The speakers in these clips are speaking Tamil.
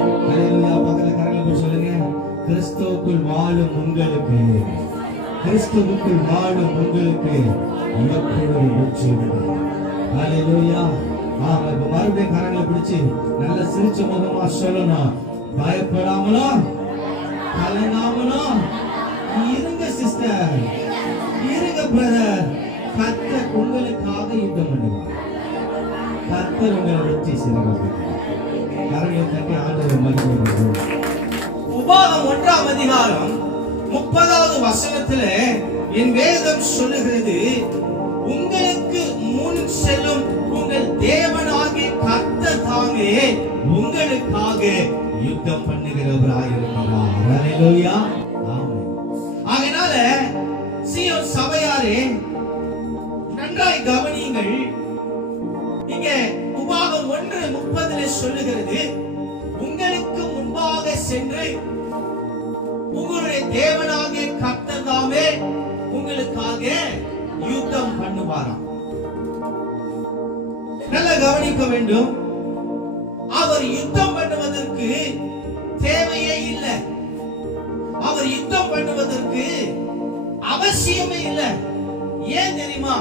ஹalleluya பக்கத்துல கரங்களை சொல்லுங்க. கிறிஸ்துவுக்குள் வாழும் உங்களுக்கு. கிறிஸ்துவுக்குள் வாழும் உங்களுக்கு எப்பொழுது வெற்றி உண்டு ஆமா இப்ப மறுபடியும் கரங்களை பிடிச்சு நல்ல சிரிச்ச முகமா சொல்லணும். பயப்படாமலும் கலங்காமலும் இருங்க சிஸ்டர் இருங்க பிரதர் கத்த உங்களுக்காக யுத்தம் பண்ணுவார். கத்தர் உங்களை வெற்றி செய்வார். கரங்களை தட்டி ஆண்டவர் மகிழ்வு உபாகம் ஒன்றாம் அதிகாரம் முப்பதாவது வசனத்துல என் வேதம் சொல்லுகிறது உங்களுக்கு முன் செல்லும் உங்கள் தேவனாகிய கத்த தாமே உங்களுக்காக யுத்தம் பண்ணுகிறவராய் இருக்கிறார். ஹalleluya. ஆமென். அதனால சீயோன் சபையாரே நன்றாய் கவனியுங்கள் உபாகம் முப்பதுல சொல்லுகிறது உங்களுக்கு முன்பாக சென்று உங்களுடைய தேவனாகிய கர்த்தர் உங்களுக்காக யுத்தம் பண்ணுவாராம். நல்லா கவனிக்க வேண்டும். அவர் யுத்தம் பண்ணுவதற்கு தேவையே இல்லை. அவர் யுத்தம் பண்ணுவதற்கு அவசியமே இல்லை. ஏன் தெரியுமா?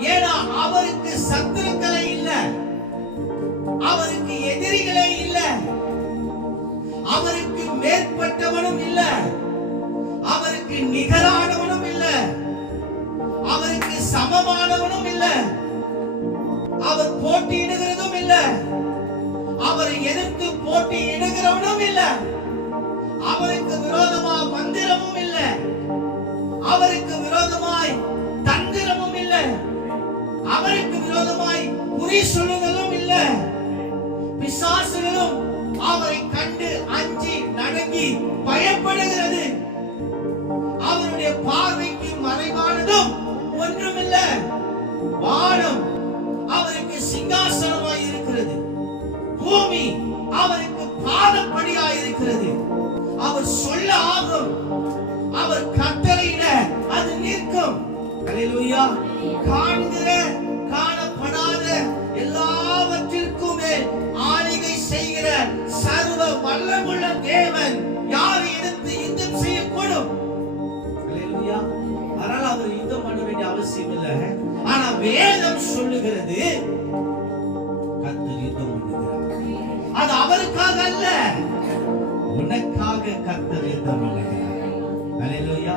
ஏன்னா அவருக்கு சத்துருக்களை அவருக்கு மேற்பட்டவனும் இல்ல. அவருக்கு நிகரானவனும் இல்ல. அவருக்கு சமமானவனும் இல்ல. அவர் போட்டியிடுகிறதும் இல்ல. அவரை எதிர்த்து போட்டியிடுகிறவனும் இல்லை. அவருக்கு பாதப்படியா இருக்கிறது அவர் சொல்ல ஆகும். அவர் கட்டளையிட அது நிற்கும். அல்லேலூயா காண்கிற காணப்படாத எல்லாவற்றிற்குமே ஆளிகை செய்கிற சர்வ வல்லமுள்ள தேவன் யாரை எடுத்து யுத்தம் செய்யக்கூடும்? அதனால அவர் யுத்தம் பண்ண வேண்டிய அவசியம் இல்லை ஆனா வேதம் சொல்லுகிறது கர்த்தர் யுத்தம் பண்ணுகிறார் அல்லேலூயா